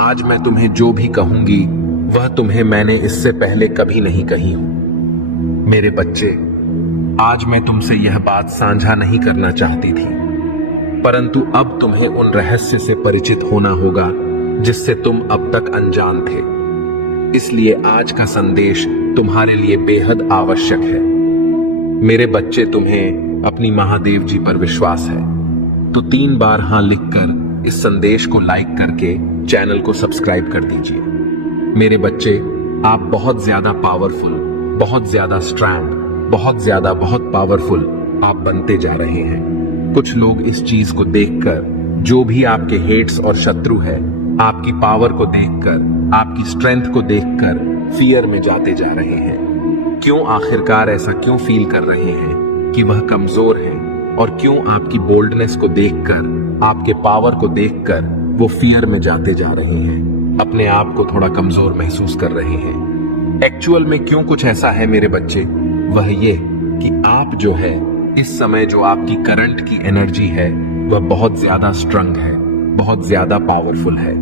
आज मैं तुम्हें जो भी कहूंगी वह तुम्हें मैंने इससे पहले कभी नहीं कही हूं। मेरे बच्चे, आज मैं तुमसे यह बात साझा नहीं करना चाहती थी, परंतु अब तुम्हें उन रहस्य से परिचित होना होगा जिससे तुम अब तक अनजान थे। इसलिए आज का संदेश तुम्हारे लिए बेहद आवश्यक है। मेरे बच्चे, तुम्हें अपनी महादेव जी पर विश्वास है तो 3 बार हां लिखकर इस संदेश को लाइक करके चैनल को सब्सक्राइब कर दीजिए। मेरे बच्चे, आप बहुत ज्यादा पावरफुल, बहुत ज्यादा स्ट्रॉन्ग, बहुत पावरफुल आप बनते जा रहे हैं। कुछ लोग इस चीज को देखकर, जो भी आपके हेट्स और शत्रु है, आपकी पावर को देखकर, आपकी स्ट्रेंथ को देखकर फियर में जाते जा रहे हैं। क्यों आखिरकार ऐसा क्यों फील कर रहे हैं कि वह कमजोर हैं, और क्यों आपकी बोल्डनेस को देखकर, आपके पावर को देखकर वो फियर में जाते जा रहे हैं, अपने आप को थोड़ा कमजोर महसूस कर रहे हैं। एक्चुअल में क्यों कुछ ऐसा है मेरे बच्चे, वह ये कि आप जो है इस समय, जो आपकी करंट की एनर्जी है वह बहुत ज्यादा स्ट्रॉन्ग है, बहुत ज्यादा पावरफुल है।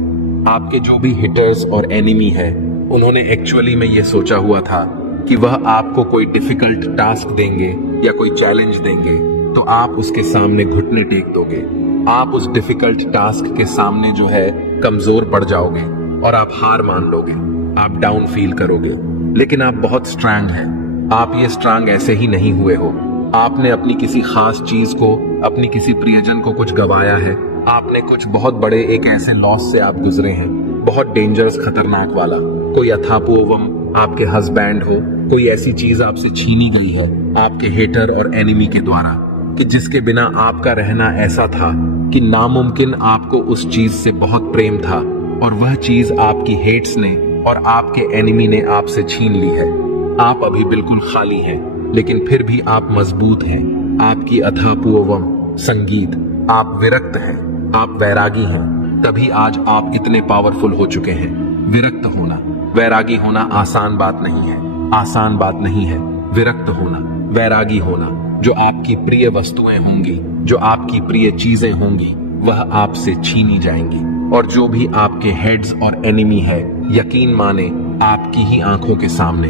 आपके जो भी हिटर्स और एनिमी है, उन्होंने एक्चुअली में ये सोचा हुआ था कि वह आपको कोई डिफिकल्ट टास्क देंगे या कोई चैलेंज देंगे तो आप उसके सामने घुटने टेक दोगे। आप उस डिफिकल्ट टास्क के सामने जो है कमजोर पड़ जाओगे और आप हार मान लोगे, आप डाउन फील करोगे। लेकिन आप बहुत स्ट्रांग हैं। आप ये स्ट्रांग ऐसे ही नहीं हुए हो। आपने अपनी किसी खास चीज को, अपनी किसी प्रियजन को कुछ गवाया है। आपने कुछ बहुत बड़े एक ऐसे लॉस से आप गुजरे हैं, बहुत डेंजरस, खतरनाक वाला। कोई अथापुवम आपके हस्बैंड हो, कोई ऐसी चीज आपसे छीनी गई है आपके हेटर और एनिमी के द्वारा कि जिसके बिना आपका रहना ऐसा था कि नामुमकिन। आपको उस चीज से बहुत प्रेम था और वह चीज आपकी हेट्स ने और आपके एनिमी ने आपसे छीन ली है। आप अभी बिल्कुल खाली हैं, लेकिन फिर भी आप मजबूत हैं। आपकी अथापुवम संगीत, आप विरक्त हैं, आप वैरागी हैं, तभी आज आप इतने पावरफुल हो चुके हैं। विरक्त होना, वैरागी होना आसान बात नहीं है, आसान बात नहीं है। विरक्त होना, वैरागी होना, जो आपकी प्रिय वस्तुएं होंगी, जो आपकी प्रिय चीजें होंगी, वह आपसे छीनी जाएंगी। और जो भी आपके हेड्स और एनिमी है, यकीन माने आपकी ही आंखों के सामने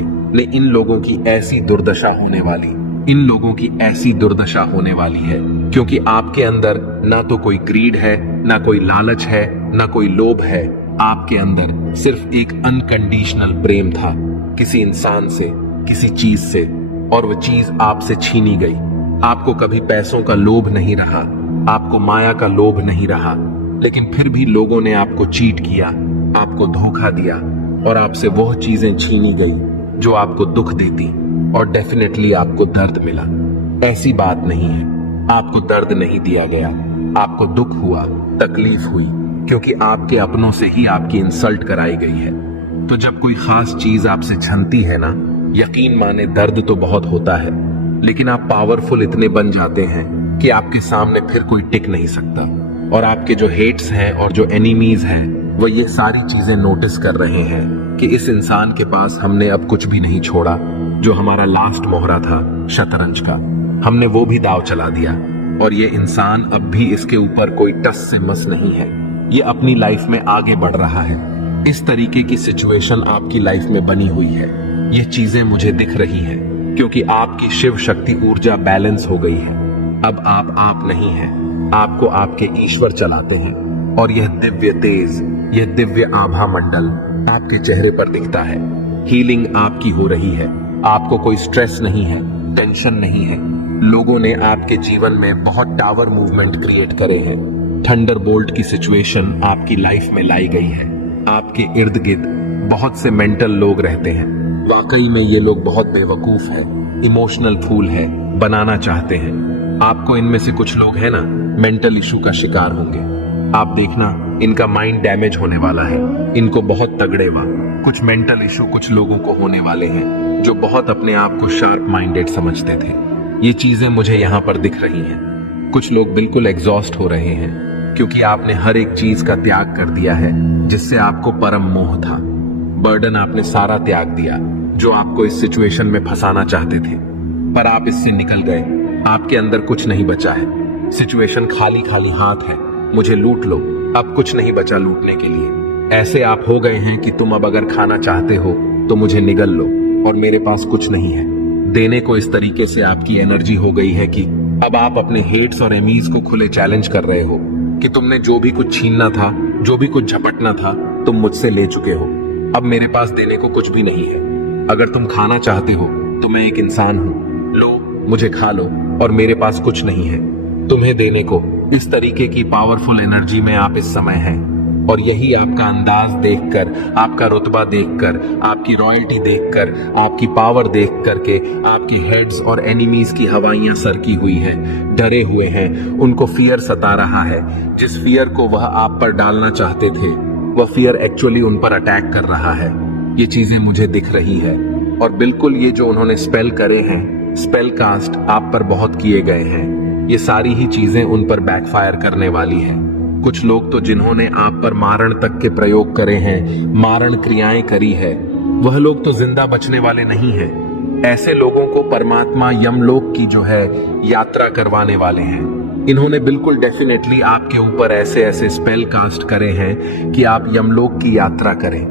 इन लोगों की ऐसी दुर्दशा होने वाली, इन लोगों की ऐसी दुर्दशा होने वाली है, क्योंकि आपके अंदर ना तो कोई ग्रीड है, ना कोई लालच है, ना कोई लोभ है। आपके अंदर सिर्फ एक अनकंडीशनल प्रेम था किसी इंसान से, किसी चीज से, और वह चीज आपसे छीनी गई। आपको कभी पैसों का लोभ नहीं रहा, आपको माया का लोभ नहीं रहा, लेकिन फिर भी लोगों ने आपको चीट किया, आपको धोखा दिया और आपसे वह चीजें छीनी गई जो आपको दुख देती, और डेफिनेटली आपको दर्द मिला। ऐसी बात नहीं है, आपको दर्द नहीं दिया गया, आपको दुख हुआ, तकलीफ हुई, क्योंकि आपके अपनों से ही आपकी इंसल्ट कराई गई है। तो जब कोई खास चीज आपसे छनती है ना, यकीन माने दर्द तो बहुत होता है, लेकिन आप पावरफुल इतने बन जाते हैं कि आपके सामने फिर कोई टिक नहीं सकता। और आपके जो हेट्स हैं और जो एनिमीज हैं, वह ये सारी चीजें नोटिस कर रहे हैं कि इस इंसान के पास हमने अब कुछ भी नहीं छोड़ा। जो हमारा लास्ट मोहरा था शतरंज का, हमने वो भी दाव चला दिया, और ये इंसान अब भी इसके ऊपर कोई टस से मस नहीं है। ये अपनी लाइफ में आगे बढ़ रहा है। इस तरीके की सिचुएशन आपकी लाइफ में बनी हुई है। ये चीजें मुझे दिख रही हैं, क्योंकि आपकी शिव शक्ति ऊर्जा बैलेंस हो गई है। अब आप नहीं हैं, आपको आपके ईश्वर चलाते हैं, और यह दिव्य तेज, यह दिव्य आभा मंडल आपके चेहरे पर दिखता है। हीलिंग आपकी हो रही है, आपको कोई स्ट्रेस नहीं है, टेंशन नहीं है। लोगों ने आपके जीवन में बहुत टावर मूवमेंट क्रिएट करे हैं। थंडरबोल्ट की सिचुएशन आपकी लाइफ में लाई गई है। आपके इर्द गिर्द बहुत से मेंटल लोग रहते हैं। वाकई में ये लोग बहुत बेवकूफ है, इमोशनल फूल है, बनाना चाहते हैं। आपको इनमें से कुछ लोग हैं ना, मेंटल इशू का शिकार होंगे। आप देखना, इनका माइंड डैमेज होने वाला है। इनको बहुत तगड़े कुछ मेंटल इशू कुछ लोगों को होने वाले हैं, जो बहुत अपने आप को शार्प माइंडेड समझते थे। ये चीजें मुझे यहाँ पर दिख रही हैं। कुछ लोग बिल्कुल एग्जॉस्ट हो रहे हैं, क्योंकि आपने हर एक चीज का त्याग कर दिया है जिससे आपको परम मोह था। बर्डन आपने सारा त्याग दिया जो आपको इस सिचुएशन में फंसाना चाहते थे, पर आप इससे निकल गए। आपके अंदर कुछ नहीं बचा है। सिचुएशन खाली खाली हाथ है, मुझे लूट लो, अब कुछ नहीं बचा लूटने के लिए। ऐसे आप हो गए हैं कि तुम अब अगर खाना चाहते हो तो मुझे निगल लो, और मेरे पास कुछ नहीं है। देने को इस तरीके से आपकी एनर्जी हो गई है कि अब आप अपने हेट्स और एमीज को खुले चैलेंज कर रहे हो कि तुमने जो भी कुछ छीनना था, जो भी कुछ झपटना था, तुम मुझसे ले चुके हो। अब मेरे पास देने को कुछ भी नहीं है। अगर तुम खाना चाहते हो तो मैं एक इंसान हूं, लो मुझे खा लो, और मेरे पास कुछ नहीं है तुम्हें देने को। इस तरीके की पावरफुल एनर्जी में आप इस समय हैं, और यही आपका अंदाज देखकर, आपका रुतबा देखकर, आपकी रॉयल्टी देखकर, आपकी पावर देख करके आपकी हेड्स और एनिमीज की हवाइयां सरकी हुई हैं, डरे हुए हैं, उनको फियर सता रहा है। जिस फियर को वह आप पर डालना चाहते थे, वह फियर एक्चुअली उन पर अटैक कर रहा है। ये चीजें मुझे दिख रही है, और बिल्कुल ये जो उन्होंने स्पेल करे हैं, स्पेल कास्ट आप पर बहुत किए गए हैं, ये सारी ही चीजें उन पर बैकफायर करने वाली हैं। कुछ लोग तो जिन्होंने आप पर मारण तक के प्रयोग करे हैं, मारण क्रियाएं करी है, वह लोग तो जिंदा बचने वाले नहीं हैं। ऐसे लोगों को परमात्मा यमलोक की जो है यात्रा करवाने वाले हैं। इन्होंने बिल्कुल डेफिनेटली आपके ऊपर ऐसे ऐसे स्पेल कास्ट करे हैं कि आप यमलोक की यात्रा करें।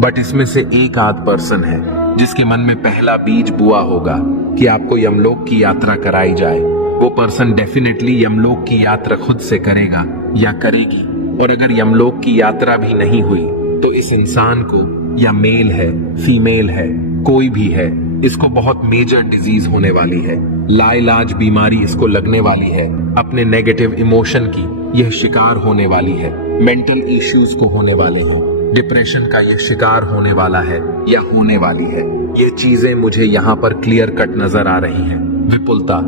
बट इसमें से एक आध पर्सन है जिसके मन में पहला बीज बुआ होगा कि आपको यमलोक की यात्रा कराई जाए। वो पर्सन डेफिनेटली यमलोक की यात्रा खुद से करेगा या करेगी। और अगर यमलोक की यात्रा भी नहीं हुई तो इस इंसान को, या मेल है, फीमेल है, कोई भी है, इसको बहुत मेजर डिजीज होने वाली है, लाइलाज बीमारी इसको लगने वाली है, अपने नेगेटिव इमोशन की यह शिकार होने वाली है, मेंटल इश्यूज को होने वाले हैं, डिप्रेशन का यह शिकार होने वाला है या होने वाली है। ये चीजें मुझे यहाँ पर क्लियर कट नजर आ रही हैं। विपुलता,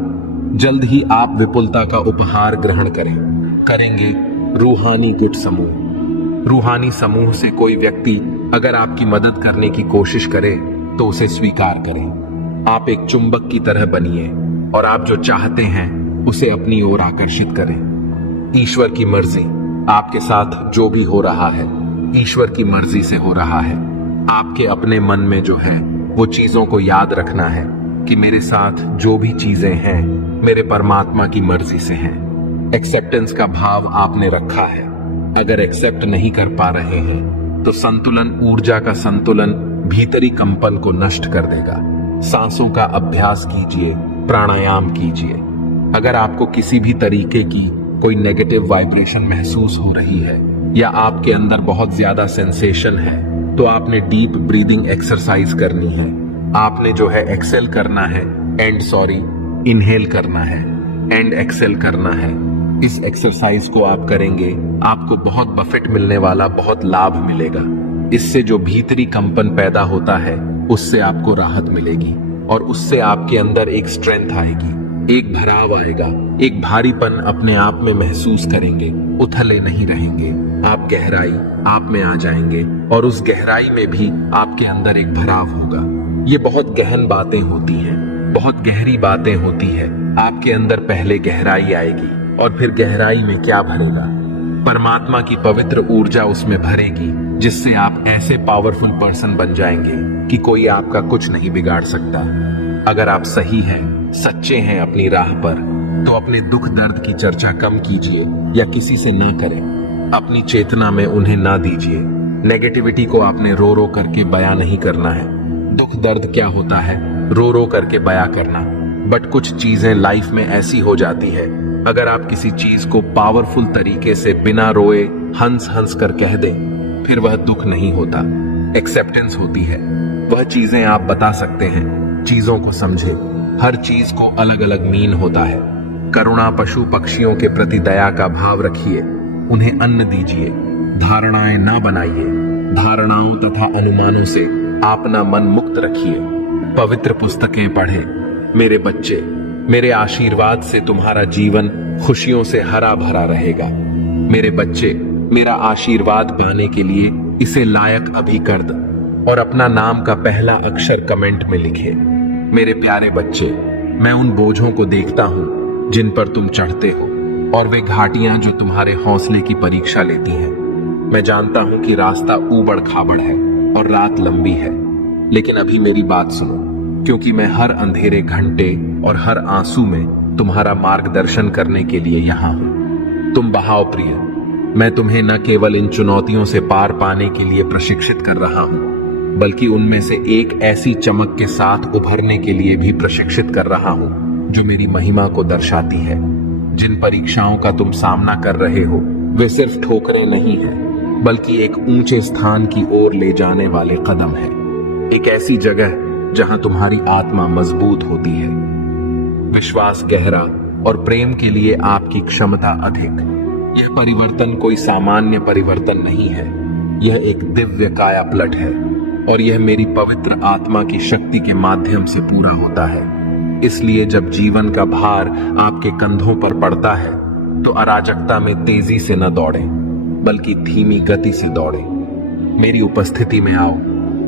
जल्द ही आप विपुलता का उपहार ग्रहण करेंगे। रूहानी गुट समूह, रूहानी समूह से कोई व्यक्ति अगर आपकी मदद करने की कोशिश करे तो उसे स्वीकार करें। आप एक चुंबक की तरह बनिए और आप जो चाहते हैं उसे अपनी ओर आकर्षित करें। ईश्वर की मर्जी, आपके साथ जो भी हो रहा है ईश्वर की मर्जी से हो रहा है। आपके अपने मन में जो है वो चीजों को याद रखना है कि मेरे साथ जो भी चीजें हैं मेरे परमात्मा की मर्जी से हैं। एक्सेप्टेंस का भाव आपने रखा है। अगर एक्सेप्ट नहीं कर पा रहे हैं तो संतुलन, ऊर्जा का संतुलन भीतरी कंपन को नष्ट कर देगा। सांसों का अभ्यास कीजिए, प्राणायाम कीजिए। अगर आपको किसी भी तरीके की कोई नेगेटिव वाइब्रेशन महसूस हो रही है या आपके अंदर बहुत ज्यादा सेंसेशन है तो आपने डीप ब्रीदिंग एक्सरसाइज करनी है। आपने जो है एक्सेल करना है एंड इनहेल करना है एंड एक्सेल करना है। इस एक्सरसाइज को आप करेंगे, आपको बहुत बफेट मिलने वाला, बहुत लाभ मिलेगा। इससे जो भीतरी कंपन पैदा होता है उससे आपको राहत मिलेगी और उससे आपके अंदर एक स्ट्रेंथ आएगी, एक भराव आएगा, एक भारीपन अपने आप में महसूस करेंगे, उथले नहीं रहेंगे। आप गहराई आप में आ जाएंगे और उस गहराई में भी आपके अंदर एक भराव होगा। ये बहुत गहन बातें होती हैं, बहुत गहरी बातें होती है। आपके अंदर पहले गहराई आएगी और फिर गहराई में क्या भरेगा? परमात्मा की पवित्र ऊर्जा उसमें भरेगी, जिससे आप ऐसे पावरफुल पर्सन बन जाएंगे कि कोई आपका कुछ नहीं बिगाड़ सकता। अगर आप सही हैं, सच्चे हैं अपनी राह पर, तो अपने दुख दर्द की चर्चा कम कीजिए या किसी से ना करें। अपनी चेतना में उन्हें ना दीजिए। नेगेटिविटी को आपने रो रो करके बयां नहीं करना है। दुख दर्द क्या होता है? रो रो करके बयां करना। बट कुछ चीजें लाइफ में ऐसी हो जाती है, अगर आप किसी चीज को पावरफुल तरीके से बिना रोए हंस हंस कर कह दें, फिर वह दुख नहीं होता, एक्सेप्टेंस होती है। वह चीजें आप बता सकते हैं। चीजों को समझे, हर चीज को अलग अलग मीन होता है। करुणा, पशु पक्षियों के प्रति दया का भाव रखिए, उन्हें अन्न दीजिए। धारणाएं ना बनाइए, धारणाओं तथा अनुमानों से अपना मन मुक्त रखिए। पवित्र पुस्तकें पढ़ें। मेरे बच्चे, मेरे आशीर्वाद से तुम्हारा जीवन खुशियों से हरा भरा रहेगा। मेरे बच्चे, मेरा आशीर्वाद पाने के लिए इसे लायक अभी कर दो और अपना नाम का पहला अक्षर कमेंट में लिखे। मेरे प्यारे बच्चे, मैं उन बोझों को देखता हूं जिन पर तुम चढ़ते हो और वे घाटियां जो तुम्हारे हौसले की परीक्षा लेती हैं। मैं जानता हूं कि रास्ता ऊबड़ खाबड़ है और रात लंबी है, लेकिन अभी मेरी बात सुनो, क्योंकि मैं हर अंधेरे घंटे और हर आंसू में तुम्हारा मार्गदर्शन करने के लिए यहां हूं। तुम बहाव प्रिय, मैं तुम्हें न केवल इन चुनौतियों से पार पाने के लिए प्रशिक्षित कर रहा हूं, बल्कि उनमें से एक ऐसी चमक के साथ उभरने के लिए भी प्रशिक्षित कर रहा हूं जो मेरी महिमा को दर्शाती है। जिन परीक्षाओं का तुम सामना कर रहे हो वे सिर्फ ठोकरें नहीं है, बल्कि एक ऊंचे स्थान की ओर ले जाने वाले कदम है। एक ऐसी जगह जहां तुम्हारी आत्मा मजबूत होती है, विश्वास गहरा और प्रेम के लिए आपकी क्षमता अधिक। यह परिवर्तन कोई सामान्य परिवर्तन नहीं है, यह एक दिव्य काया पलट है और यह मेरी पवित्र आत्मा की शक्ति के माध्यम से पूरा होता है। इसलिए जब जीवन का भार आपके कंधों पर पड़ता है तो अराजकता में तेजी से न दौड़े, बल्कि धीमी गति से दौड़े। मेरी उपस्थिति में आओ,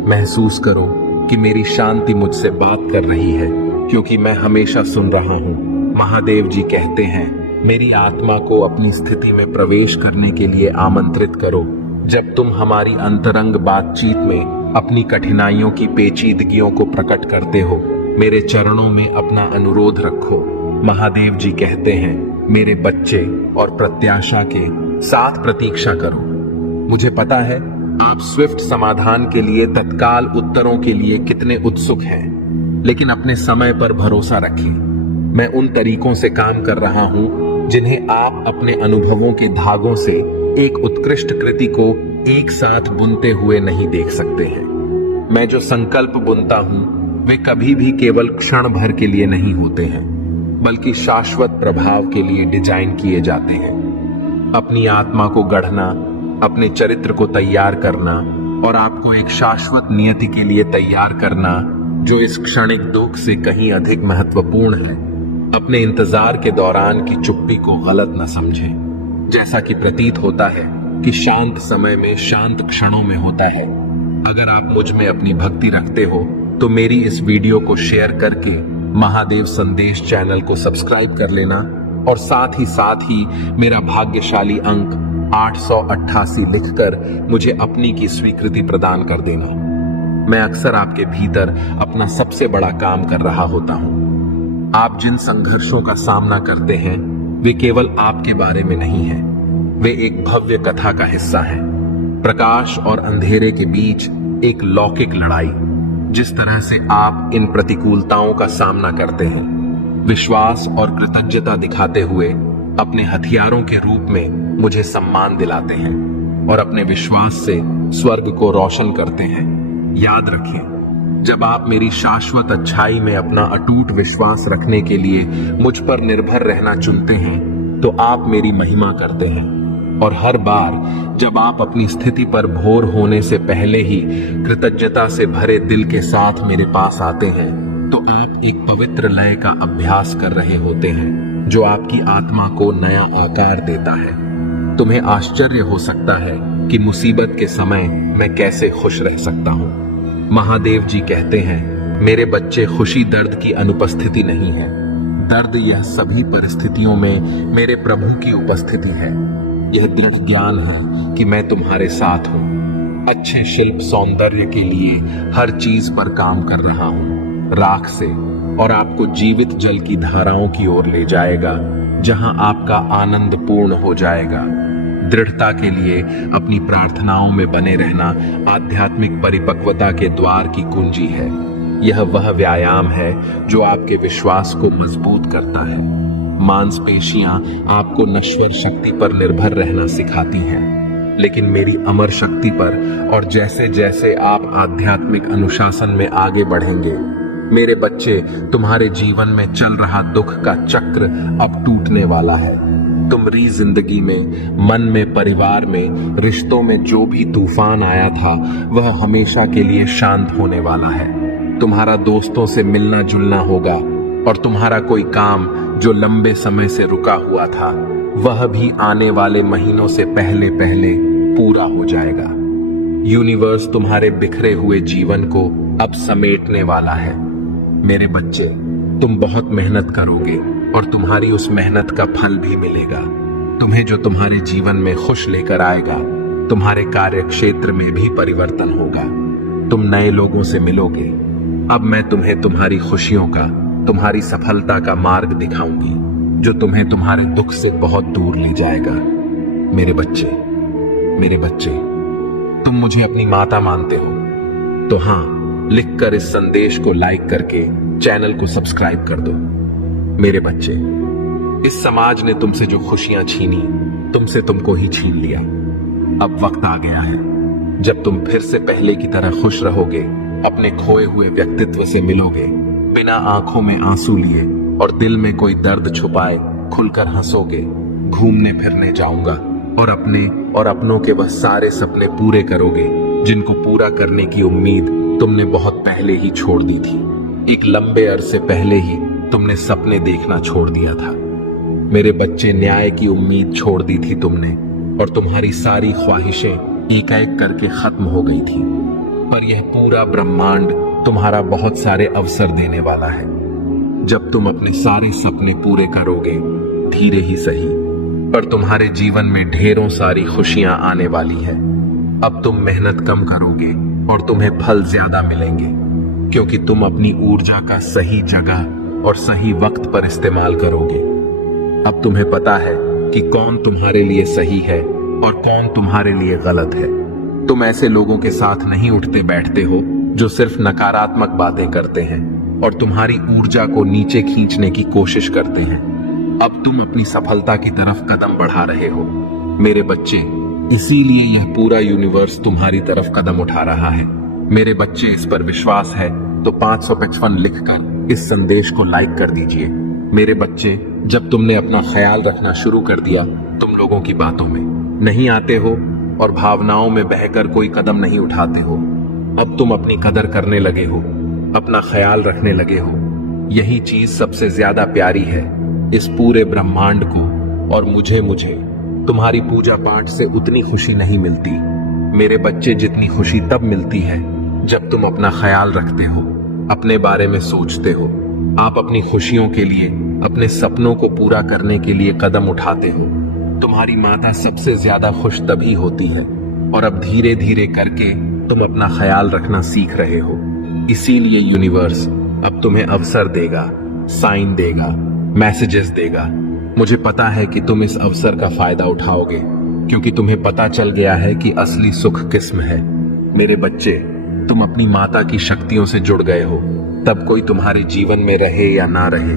महसूस करो कि मेरी शांति मुझसे बात कर रही है, क्योंकि मैं हमेशा सुन रहा हूं। महादेव जी कहते हैं, मेरी आत्मा को अपनी स्थिति में प्रवेश करने के लिए आमंत्रित करो। जब तुम हमारी अंतरंग बातचीत में अपनी कठिनाइयों की पेचीदगियों को प्रकट करते हो, मेरे चरणों में अपना अनुरोध रखो। महादेव जी कहते हैं, मेरे बच्चे और प्रत्याशा के साथ प्रतीक्षा करो। मुझे पता है आप स्विफ्ट समाधान के लिए, तत्काल उत्तरों के लिए कितने उत्सुक हैं, लेकिन अपने समय पर भरोसा रखें। मैं उन तरीकों से काम कर रहा हूं जिन्हें आप अपने अनुभवों के धागों से एक उत्कृष्ट कृति को एक साथ बुनते हुए नहीं देख सकते हैं। मैं जो संकल्प बुनता हूं वे कभी भी केवल क्षण भर के लिए नहीं होते हैं, बल्कि शाश्वत प्रभाव के लिए डिजाइन किए जाते हैं। अपनी आत्मा को गढ़ना, अपने चरित्र को तैयार करना और आपको एक शाश्वत नियति के लिए तैयार करना जो इस क्षणिक दुख से कहीं अधिक महत्वपूर्ण है। अपने इंतजार के दौरान की चुप्पी को गलत न समझें। जैसा कि प्रतीत होता है कि शांत समय में शांत क्षणों में होता है। अगर आप मुझ में अपनी भक्ति रखते हो तो मेरी इस वीडियो को शेयर करके महादेव संदेश चैनल को सब्सक्राइब कर लेना और साथ ही मेरा भाग्यशाली अंक 888 लिखकर मुझे अपनी की स्वीकृति प्रदान कर देना। मैं अक्सर आपके भीतर अपना सबसे बड़ा काम कर रहा होता हूं। आप जिन संघर्षों का सामना करते हैं वे केवल आपके बारे में नहीं है, वे एक भव्य कथा का हिस्सा है। प्रकाश और अंधेरे के बीच एक लौकिक लड़ाई। जिस तरह से आप इन प्रतिकूलताओं का सामना करते हैं, विश्वास और कृतज्ञता दिखाते हुए अपने हथियारों के रूप में मुझे सम्मान दिलाते हैं और अपने विश्वास से स्वर्ग को रोशन करते हैं। याद रखें, जब आप मेरी शाश्वत अच्छाई में अपना अटूट विश्वास रखने के लिए मुझ पर निर्भर रहना चुनते हैं तो आप मेरी महिमा करते हैं। और हर बार जब आप अपनी स्थिति पर भोर होने से पहले ही कृतज्ञता से भरे दिल के साथ मेरे पास आते हैं तो आप एक पवित्र लय का अभ्यास कर रहे होते हैं जो आपकी आत्मा को नया आकार देता है। तुम्हें आश्चर्य हो सकता है कि मुसीबत के समय मैं कैसे खुश रह सकता हूँ। महादेव जी कहते हैं, मेरे बच्चे, खुशी दर्द की अनुपस्थिति नहीं है। दर्द यह सभी परिस्थितियों में मेरे प्रभु की उपस्थिति है। यह दृढ़ ज्ञान है कि मैं तुम्हारे साथ हूँ। अच्छे शिल्प सौंदर्य के लिए हर चीज पर काम कर रहा हूँ, राख से और आपको जीवित जल की धाराओं की ओर ले जाएगा जहां आपका आनंद पूर्ण हो जाएगा। दृढ़ता के लिए अपनी प्रार्थनाओं में बने रहना आध्यात्मिक परिपक्वता के द्वार की कुंजी है। यह वह व्यायाम है जो आपके विश्वास को मजबूत करता है। मांसपेशियां आपको नश्वर शक्ति पर निर्भर रहना सिखाती हैं, लेकिन मेरी अमर शक्ति पर। और जैसे जैसे आप आध्यात्मिक अनुशासन में आगे बढ़ेंगे, मेरे बच्चे, तुम्हारे जीवन में चल रहा दुख का चक्र अब टूटने वाला है। तुम्हारी जिंदगी में, मन में, परिवार में, रिश्तों में जो भी तूफान आया था वह हमेशा के लिए शांत होने वाला है। तुम्हारा दोस्तों से मिलना जुलना होगा और तुम्हारा कोई काम जो लंबे समय से रुका हुआ था वह भी आने वाले महीनों से पहले पहले पूरा हो जाएगा। यूनिवर्स तुम्हारे बिखरे हुए जीवन को अब समेटने वाला है। मेरे बच्चे, तुम बहुत मेहनत करोगे और तुम्हारी उस मेहनत का फल भी मिलेगा। तुम्हें जो तुम्हारे जीवन में खुश लेकर आएगा। तुम्हारे कार्य क्षेत्र में भी परिवर्तन होगा। तुम नए लोगों से मिलोगे। अब मैं तुम्हें तुम्हारी खुशियों का, तुम्हारी सफलता का मार्ग दिखाऊंगी जो तुम्हें तुम्हारे दुख से बहुत दूर ले जाएगा। मेरे बच्चे, तुम मुझे अपनी माता मानते हो तो हाँ, लिखकर इस संदेश को लाइक करके चैनल को सब्सक्राइब कर दो। मेरे बच्चे, इस समाज ने तुमसे जो खुशियां छीनी, तुमसे तुमको ही छीन लिया। अब वक्त आ गया है जब तुम फिर से पहले की तरह खुश रहोगे, अपने खोए हुए व्यक्तित्व से मिलोगे, बिना आंखों में आंसू लिए और दिल में कोई दर्द छुपाए खुलकर हंसोगे। घूमने फिरने जाऊंगा और अपने और अपनों के वह सारे सपने पूरे करोगे जिनको पूरा करने की उम्मीद तुमने बहुत पहले ही छोड़ दी थी। एक लंबे अरसे पहले ही तुमने सपने देखना छोड़ दिया था। मेरे बच्चे, न्याय की उम्मीद छोड़ दी थी तुमने और तुम्हारी सारी ख्वाहिशें एक एक करके खत्म हो गई थी। पर यह पूरा ब्रह्मांड तुम्हारा बहुत सारे अवसर देने वाला है। जब तुम अपने सारे सपने पूरे करोगे, धीरे ही सही, पर तुम्हारे जीवन में ढेरों सारी खुशियां आने वाली है। अब तुम मेहनत कम करोगे और तुम्हें फल ज्यादा मिलेंगे, क्योंकि तुम अपनी ऊर्जा का सही जगह और सही वक्त पर इस्तेमाल करोगे। अब तुम्हें पता है कि कौन तुम्हारे लिए सही है और कौन तुम्हारे लिए गलत है। तुम ऐसे लोगों के साथ नहीं उठते बैठते हो जो सिर्फ नकारात्मक बातें करते हैं और तुम्हारी ऊर्जा को नीचे खींचने की कोशिश करते हैं। अब तुम अपनी सफलता की तरफ कदम बढ़ा रहे हो मेरे बच्चे, इसीलिए यह पूरा यूनिवर्स तुम्हारी तरफ कदम उठा रहा है। मेरे बच्चे, इस पर विश्वास है तो 555 लिखकर इस संदेश को लाइक कर दीजिए। मेरे बच्चे, जब तुमने अपना ख्याल रखना शुरू कर दिया, तुम लोगों की बातों में नहीं आते हो और भावनाओं में बहकर कोई कदम नहीं उठाते हो। अब तुम अपनी कदर करने लगे हो, अपना ख्याल रखने लगे हो। यही चीज सबसे ज्यादा प्यारी है इस पूरे ब्रह्मांड को, और मुझे तुम्हारी पूजा पाठ से उतनी खुशी नहीं मिलती मेरे बच्चे, जितनी खुशी तब मिलती है जब तुम अपना ख्याल रखते हो, अपने बारे में सोचते हो, आप अपनी खुशियों के लिए, अपने सपनों को पूरा करने के लिए कदम उठाते हो। तुम्हारी माता सबसे ज्यादा खुश तभी होती है, और अब धीरे धीरे करके तुम अपना ख्याल रखना सीख रहे हो। इसीलिए यूनिवर्स अब तुम्हें अवसर देगा, साइन देगा, मैसेजेस देगा। मुझे पता है कि तुम इस अवसर का फायदा उठाओगे, क्योंकि तुम्हें पता चल गया है कि असली सुख किस्म है। मेरे बच्चे, तुम अपनी माता की शक्तियों से जुड़ गए हो। तब कोई तुम्हारे जीवन में रहे या ना रहे,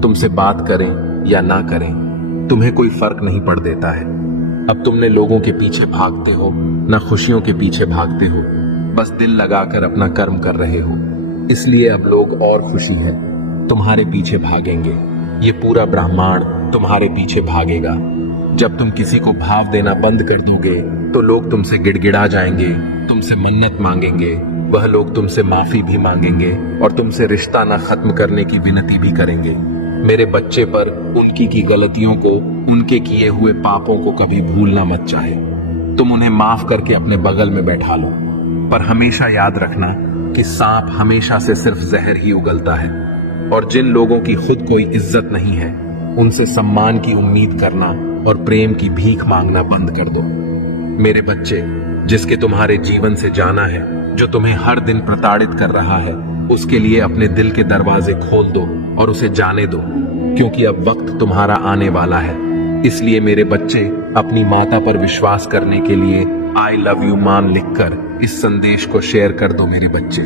तुमसे बात करें या ना करें, तुम्हें कोई फर्क नहीं पड़ देता है। अब तुमने लोगों के पीछे भागते हो, ना खुशियों के पीछे भागते हो, बस दिल लगाकर अपना कर्म कर रहे हो। इसलिए अब लोग और खुशी है तुम्हारे पीछे भागेंगे। ये पूरा ब्रह्मांड तुम्हारे पीछे भागेगा। जब तुम किसी को भाव देना बंद कर दोगे तो लोग तुमसे गिड़गिड़ा जाएंगे, तुमसे मन्नत मांगेंगे, वह लोग तुमसे माफी भी मांगेंगे और तुमसे रिश्ता ना खत्म करने की विनती भी करेंगे। मेरे बच्चे, पर उनकी की गलतियों को, उनके किए हुए पापों को कभी भूलना मत चाहे। तुम उन्हें माफ करके अपने बगल में बैठा लो, पर हमेशा याद रखना कि सांप हमेशा से सिर्फ जहर ही उगलता है, और जिन लोगों की खुद कोई इज्जत नहीं है, उनसे सम्मान की उम्मीद करना और प्रेम की भीख मांगना बंद कर दो। मेरे बच्चे, जिसके तुम्हारे जीवन से जाना है, जो तुम्हें हर दिन प्रताड़ित कर रहा है, उसके लिए अपने दिल के दरवाजे खोल दो और उसे जाने दो, क्योंकि अब वक्त तुम्हारा आने वाला है। इसलिए मेरे बच्चे, अपनी माता पर विश्वास करने के लिए आई लव यू मान लिखकर इस संदेश को शेयर कर दो मेरे बच्चे।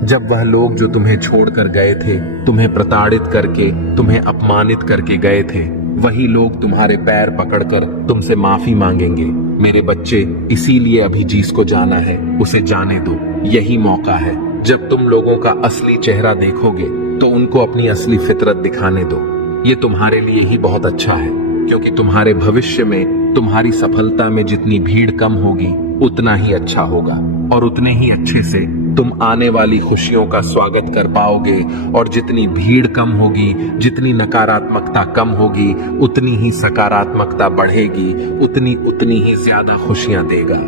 जब वह लोग जो तुम्हें छोड़कर गए थे, तुम्हें प्रताड़ित करके, तुम्हें अपमानित करके गए थे, वही लोग तुम्हारे पैर पकड़कर तुमसे माफी मांगेंगे मेरे बच्चे। इसीलिए अभी जिसको जाना है उसे जाने दो। यही मौका है जब तुम लोगों का असली चेहरा देखोगे तो उनको अपनी असली फितरत दिखाने दो। ये तुम्हारे लिए ही बहुत अच्छा है, क्योंकि तुम्हारे भविष्य में, तुम्हारी सफलता में जितनी भीड़ कम होगी, उतना ही अच्छा होगा, और उतने ही अच्छे से तुम आने वाली खुशियों का स्वागत कर पाओगे। और जितनी भीड़ कम होगी, जितनी नकारात्मकता कम होगी, उतनी ही सकारात्मकता बढ़ेगी, उतनी ही ज्यादा खुशियां देगा।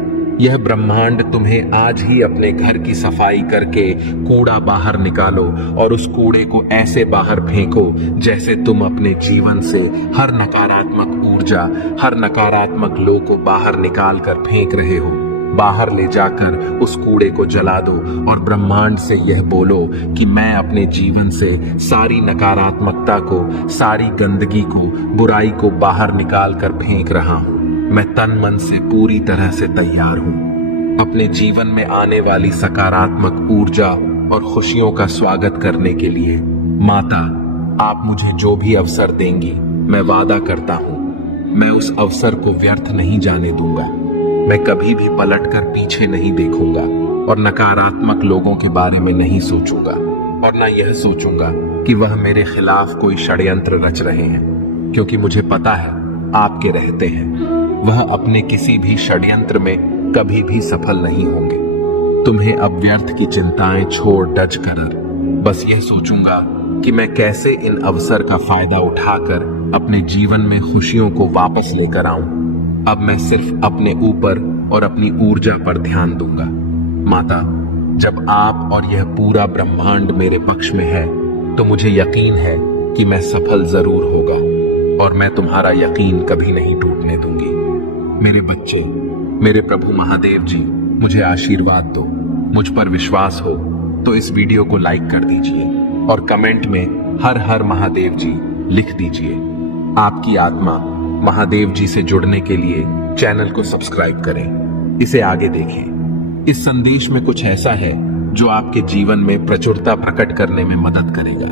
यह ब्रह्मांड तुम्हें आज ही अपने घर की सफाई करके कूड़ा बाहर निकालो और उस कूड़े को ऐसे बाहर फेंको जैसे तुम अपने जीवन से हर नकारात्मक ऊर्जा, हर नकारात्मक लोग को बाहर निकाल कर फेंक रहे हो। बाहर ले जाकर उस कूड़े को जला दो और ब्रह्मांड से यह बोलो कि मैं अपने जीवन से सारी नकारात्मकता को, सारी गंदगी को, बुराई को बाहर निकाल कर फेंक रहा हूँ। मैं तन मन से पूरी तरह से तैयार हूं अपने जीवन में आने वाली सकारात्मक ऊर्जा और खुशियों का स्वागत करने के लिए। माता, आप मुझे जो भी अवसर देंगी, मैं वादा करता हूं मैं उस अवसर को व्यर्थ नहीं जाने दूंगा। मैं कभी भी पलटकर पीछे नहीं देखूंगा और नकारात्मक लोगों के बारे में नहीं सोचूंगा और ना यह सोचूंगा कि वह मेरे खिलाफ कोई षड्यंत्र रच रहे हैं, क्योंकि मुझे पता है आपके रहते हैं वह अपने किसी भी षड्यंत्र में कभी भी सफल नहीं होंगे। तुम्हें अब व्यर्थ की चिंताएं छोड़ डज कर बस यह सोचूंगा कि मैं कैसे इन अवसर का फायदा उठाकर अपने जीवन में खुशियों को वापस लेकर आऊं। अब मैं सिर्फ अपने ऊपर और अपनी ऊर्जा पर ध्यान दूंगा। माता, जब आप और यह पूरा ब्रह्मांड मेरे पक्ष में है तो मुझे यकीन है कि मैं सफल जरूर होगा और मैं तुम्हारा यकीन कभी नहीं टूटने दूंगी। मेरे बच्चे, मेरे प्रभु महादेव जी, मुझे आशीर्वाद दो। मुझ पर विश्वास हो तो इस वीडियो को लाइक कर दीजिए और कमेंट में हर हर महादेव जी लिख दीजिए। आपकी आत्मा महादेव जी से जुड़ने के लिए चैनल को सब्सक्राइब करें, इसे आगे देखें। इस संदेश में कुछ ऐसा है जो आपके जीवन में प्रचुरता प्रकट करने में मदद करेगा।